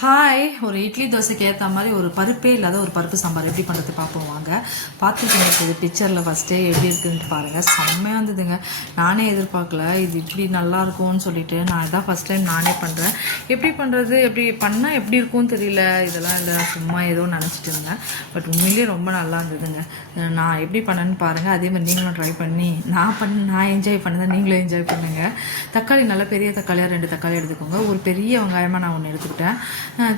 Hi, ஒரு இட்லி தோசைக்கு ஏற்ற மாதிரி ஒரு பருப்பே இல்லாத ஒரு பருப்பு சாம்பார் எப்படி பண்ணுறது பார்ப்போம் வாங்க. பார்த்துருக்கேன் இது பிக்சரில் ஃபஸ்ட்டே எப்படி இருக்குதுன்ட்டு பாருங்கள். செம்மையாக இருந்ததுங்க. நானே எதிர்பார்க்கல இது இப்படி நல்லா இருக்கும்னு சொல்லிட்டு. நான் இதான் ஃபஸ்ட் டைம் நானே பண்ணுறேன். எப்படி பண்ணுறது, எப்படி பண்ணால் எப்படி இருக்கும்னு தெரியல. இதெல்லாம் இல்லை, சும்மா ஏதோ நினச்சிட்டு இருந்தேன். பட் உண்மையிலேயே ரொம்ப நல்லா இருந்ததுங்க. நான் எப்படி பண்ணேன்னு பாருங்கள். அதே மாதிரி நீங்களும் ட்ரை பண்ணி நான் என்ஜாய் பண்ணதை நீங்களும் என்ஜாய் பண்ணுங்கள். தக்காளி நல்லா பெரிய தக்காளியாக 2 தக்காளி எடுத்துக்கோங்க. ஒரு பெரிய வெங்காயமாக நான் ஒன்று எடுத்துக்கிட்டேன்.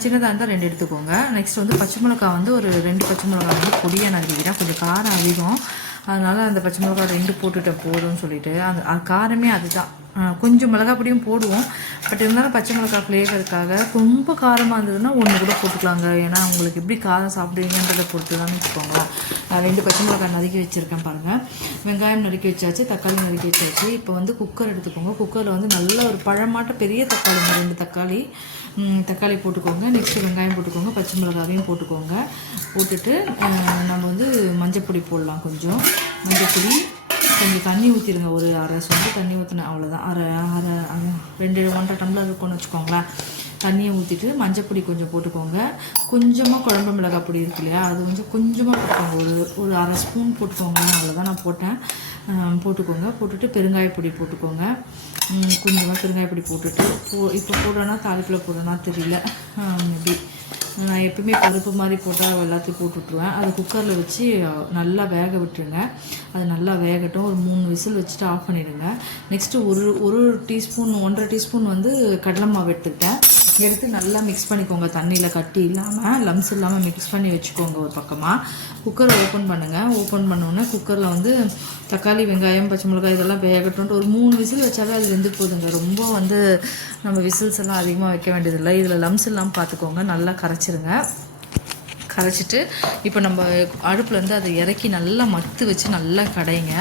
சின்னதாக இருந்தால் 2 எடுத்துக்கோங்க. நெக்ஸ்ட் வந்து பச்சை மிளகா வந்து ஒரு 2 பச்சை மிளகா வந்து பொடியாக நறுக்கிக்கிறேன். கொஞ்சம் காரம் அதிகம், அதனால் அந்த பச்சை மிளகா 2 போட்டுட்ட போதும்னு சொல்லிட்டு. அந்த காரமே அதுதான். கொஞ்சம் மிளகா பொடியும் போடுவோம், பட் இருந்தாலும் பச்சை மிளகா ஃப்ளேவருக்காக. ரொம்ப காரமாக இருந்ததுன்னா 1 கூட போட்டுக்கலாங்க. ஏன்னா உங்களுக்கு எப்படி காரம் சாப்பிடுவீங்கன்றதை பொறுத்து தான் வச்சுக்கோங்களேன். நான் 2 பச்சை மிளகா நறுக்கி வச்சுருக்கேன் பாருங்கள். வெங்காயம் நறுக்கி வச்சாச்சு, தக்காளி நறுக்கி வச்சாச்சு. இப்போ வந்து குக்கர் எடுத்துக்கோங்க. குக்கரில் வந்து நல்ல ஒரு பழமாட்ட பெரிய தக்காளி 2 தக்காளி போட்டுக்கோங்க. நெக்ஸ்ட்டு வெங்காயம் போட்டுக்கோங்க, பச்சை மிளகாவையும் போட்டுக்கோங்க. போட்டுட்டு நம்ம வந்து மஞ்சப்பொடி போடலாம். கொஞ்சம் மஞ்சப்பொடி, கொஞ்சம் தண்ணி ஊற்றிடுங்க. ஒரு அரை சொம்பு தண்ணி ஊற்றினேன், அவ்வளோதான். 1.5 டம்ளர் இருக்கும்னு வச்சுக்கோங்களேன். தண்ணியை ஊற்றிட்டு மஞ்சப்பொடி கொஞ்சம் போட்டுக்கோங்க. கொஞ்சமாக குழம்பு மிளகாய் பொடி இருக்கு இல்லையா, அது கொஞ்சமாக போட்டுக்கோங்க. ஒரு அரை ஸ்பூன் போட்டுக்கோங்க, அவ்வளோதான் நான் போட்டேன். போட்டுக்கோங்க. போட்டுட்டு பெருங்காயப்பொடி போட்டுக்கோங்க. கொஞ்சமாக பெருங்காயப்பொடி போட்டுட்டு இப்போ போடனா தாளிப்பில் போடனா தெரியல. மேபி நான் எப்பவுமே பருப்பு மாதிரி போட்டால் எல்லாத்தையும் போட்டுவிட்ருவேன். அது குக்கரில் வச்சு நல்லா வேக விட்டுருங்க. அது நல்லா வேகட்டும். ஒரு 3 விசில் வச்சுட்டு ஆஃப் பண்ணிவிடுங்க. நெக்ஸ்ட்டு ஒரு டீஸ்பூன் 1.5 டீஸ்பூன் வந்து கடலை மாவு எடுத்து நல்லா மிக்ஸ் பண்ணிக்கோங்க. தண்ணியில் கட்டி இல்லாமல், லம்ஸ் இல்லாமல் மிக்ஸ் பண்ணி வச்சுக்கோங்க ஒரு பக்கமாக. குக்கரை ஓப்பன் பண்ணுங்கள். ஓப்பன் பண்ணோன்னே குக்கரில் வந்து தக்காளி, வெங்காயம், பச்சை மிளகாய் இதெல்லாம் வேகட்டும்ட்டு ஒரு 3 விசில் வச்சாலே அது வெந்து போதுங்க. ரொம்ப வந்து நம்ம விசில்ஸ் எல்லாம் அதிகமாக வைக்க வேண்டியதில்லை. இதில் லம்ஸ் இல்லாமல் பார்த்துக்கோங்க. நல்லா கரைச்சிட்டு இப்போ நம்ம அடுப்புலேருந்து அதை இறக்கி நல்லா மத்து வச்சு நல்லா கடைங்க.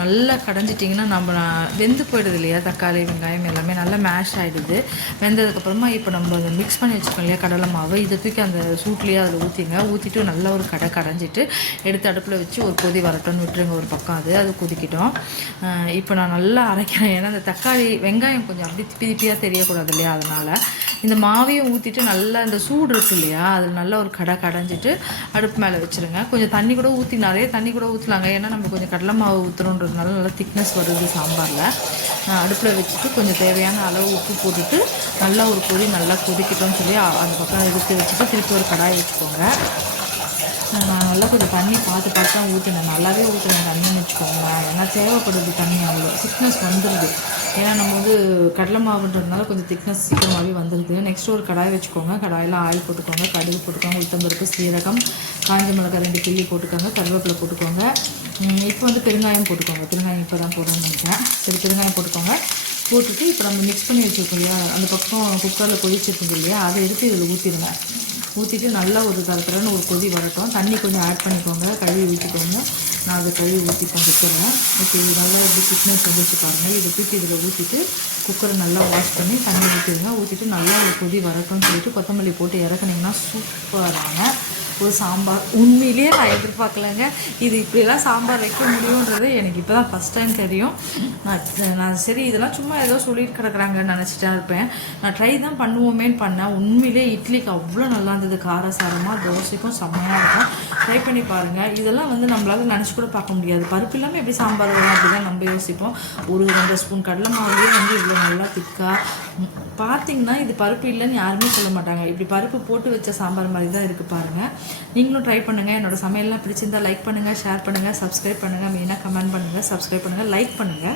நல்லா கடைஞ்சிட்டிங்கன்னா நம்ம வெந்து போயிடுது இல்லையா, தக்காளி வெங்காயம் எல்லாமே நல்லா மேஷ் ஆகிடுது. வெந்ததுக்கப்புறமா இப்போ நம்ம அதை மிக்ஸ் பண்ணி வச்சுக்கோம் இல்லையா கடலை மாவு, இதை தூக்கி அந்த சூட்லேயே அதில் ஊற்றிட்டு நல்லா ஒரு கடைஞ்சிட்டு எடுத்து அடுப்பில் வச்சு ஒரு கொதி வரட்டும்னு விட்டுருங்க. ஒரு பக்கம் அது கொதிக்கிட்டோம். இப்போ நான் நல்லா அரைக்கிறேன். ஏன்னா அந்த தக்காளி வெங்காயம் கொஞ்சம் அப்படி திப்பியாக தெரியக்கூடாது இல்லையா, அதனால் இந்த மாவையும் ஊற்றிட்டு நல்லா இந்த சூடு இருக்குது இல்லையா, அதில் நல்லா ஒரு கடைஞ்சிட்டு அடுப்பு மேலே வச்சுருங்க. கொஞ்சம் தண்ணி கூட நிறைய தண்ணி கூட ஊற்றலாங்க. ஏன்னா நம்ம கொஞ்சம் கடலை மாவு ஊற்றுறோன்றதுனால நல்லா திக்னஸ் வருது சாம்பாரில். அடுப்பில் வச்சுட்டு கொஞ்சம் தேவையான அளவு உப்பு போட்டுட்டு நல்லா ஒரு கொதி நல்லா கொதிக்கிட்டோம்னு சொல்லி அந்த பக்கம் எடுத்து வச்சுட்டு திருப்பி ஒரு கடாய் வச்சுக்கோங்க. நான் நல்லா கொஞ்சம் தண்ணி பார்த்து தான் ஊற்றினேன். நல்லாவே ஊற்றினேன் தண்ணின்னு வச்சுக்கோங்களேன். ஏன்னா தேவைப்படுது தண்ணி, அவ்வளோ திக்னஸ் வந்துடுது. ஏன்னா நம்ம வந்து கடலை மாவுன்றதுனால கொஞ்சம் திக்னஸ் சீக்கிரமாகவே வந்துடுது. நெக்ஸ்ட்டு ஒரு கடாய் வச்சுக்கோங்க. கடாயில் ஆயில் போட்டுக்கோங்க, கடுகு போட்டுக்கோங்க, உளுத்தம்பருப்பு, சீரகம், காஞ்ச மிளகாய் 2 கிள்ளி போட்டுக்கோங்க, கருவேப்பிலை போட்டுக்கோங்க. இப்போ வந்து பெருங்காயம் போட்டுக்கோங்க. பெருங்காயம் இப்போ தான் போடணும்னு நினைக்கிறேன். சரி, பெருங்காயம் போட்டுக்கோங்க. போட்டுட்டு இப்போ நம்ம மிக்ஸ் பண்ணி வச்சுருக்கோம் இல்லையா, அந்த பக்கம் குக்கரில் கொதிச்சிருக்கோம் இல்லையா, அதை எடுத்து இதில் ஊற்றிடுங்க. ஊற்றிட்டு நல்லா ஒரு தரத்துலன்னு ஒரு கொதி வரட்டும். தண்ணி கொஞ்சம் ஆட் பண்ணிக்கோங்க, கழுவி ஊற்றிக்கோங்க. நான் அதை கழுவி ஊற்றிப்பேன் குக்கரில். ஓகே, இது நல்லா எப்படி திக்னஸ் வந்துச்சு பாருங்கள். இதை தூக்கி இதில் ஊற்றிட்டு குக்கரை நல்லா வாஷ் பண்ணி தண்ணி ஊற்றிட்டு நல்லா ஒரு கொதி வரட்டும்னு சொல்லிட்டு கொத்தமல்லி போட்டு இறக்குனிங்கன்னா சூப்பரான ஒரு சாம்பார். உண்மையிலேயே நான் எதிர்பார்க்கலைங்க இது இப்படிலாம் சாம்பார் வைக்க முடியுன்றது. எனக்கு இப்போ தான் ஃபஸ்ட் டைம் தெரியும். நான் சரி இதெல்லாம் சும்மா ஏதோ சொல்லிட்டு கிடக்குறாங்கன்னு நினச்சிட்டா இருப்பேன். நான் ட்ரை தான் பண்ணுவோமேன்னு பண்ணேன். உண்மையிலே இட்லிக்கு அவ்வளோ நல்லா இருந்தது. காரசாரமாக, தோசைக்கும் செம்மையாக இருக்கும். ட்ரை பண்ணி பாருங்கள். இதெல்லாம் வந்து நம்மளால நினச்சி கூட பார்க்க முடியாது. பருப்பு இல்லாமல் எப்படி சாம்பார் வரும் அப்படி தான் நம்ம யோசிப்போம். ஒரு 2 ஸ்பூன் கடலை மாவுலேயே வந்து இவ்வளோ நல்லா திக்காக பார்த்திங்கன்னா இது பருப்பு இல்லைன்னு யாருமே சொல்ல மாட்டாங்க. இப்படி பருப்பு போட்டு வச்ச சாம்பார் மாதிரி தான் இருக்குது பாருங்கள். நீங்களும் ட்ரை பண்ணுங்கள். என்னோடய சமையல்லாம் பிடிச்சிருந்தால் லைக் பண்ணுங்கள், ஷேர் பண்ணுங்கள், சப்ஸ்கிரைப் பண்ணுங்கள். மெயினாக கமெண்ட் பண்ணுங்கள், சப்ஸ்கிரைப் பண்ணுங்கள், லைக் பண்ணுங்கள்.